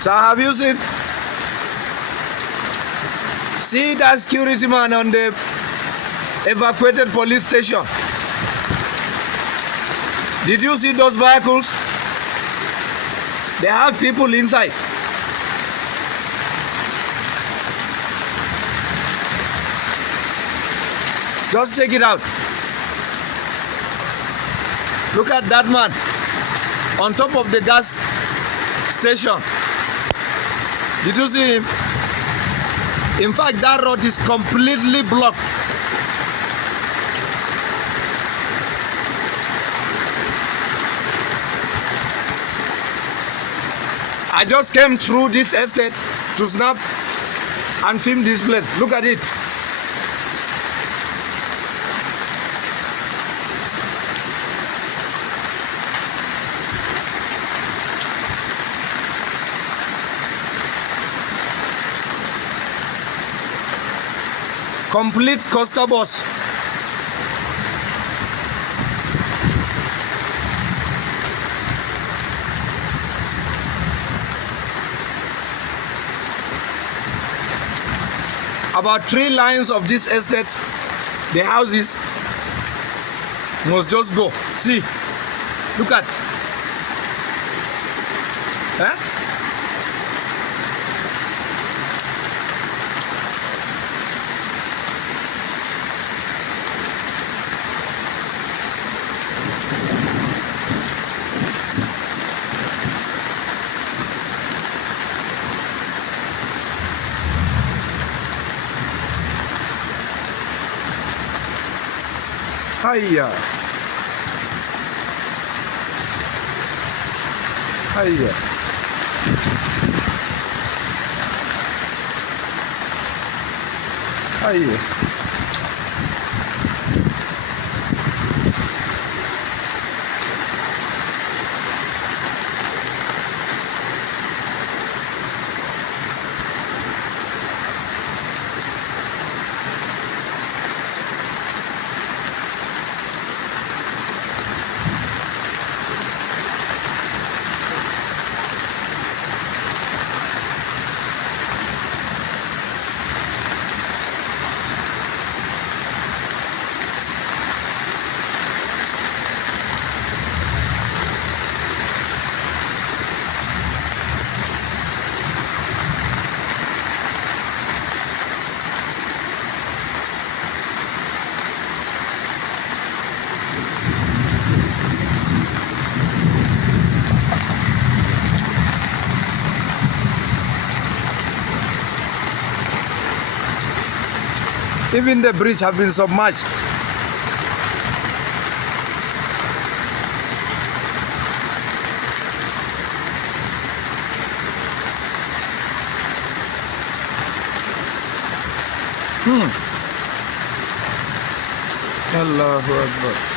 Sir, have you seen? See that security man on the evacuated police station? Did you see those vehicles? They have people inside. Just check it out. Look at that man on top of the gas station. Did you see him? In fact, that road is completely blocked. I just came through this estate to snap and film this place. Look at it. Complete Costa Bus. About 3 lines of this estate, the houses must just go. See, look at. Huh? Hiya. Hiya. Hiya. Even the bridge have been submerged. Allahu Akbar.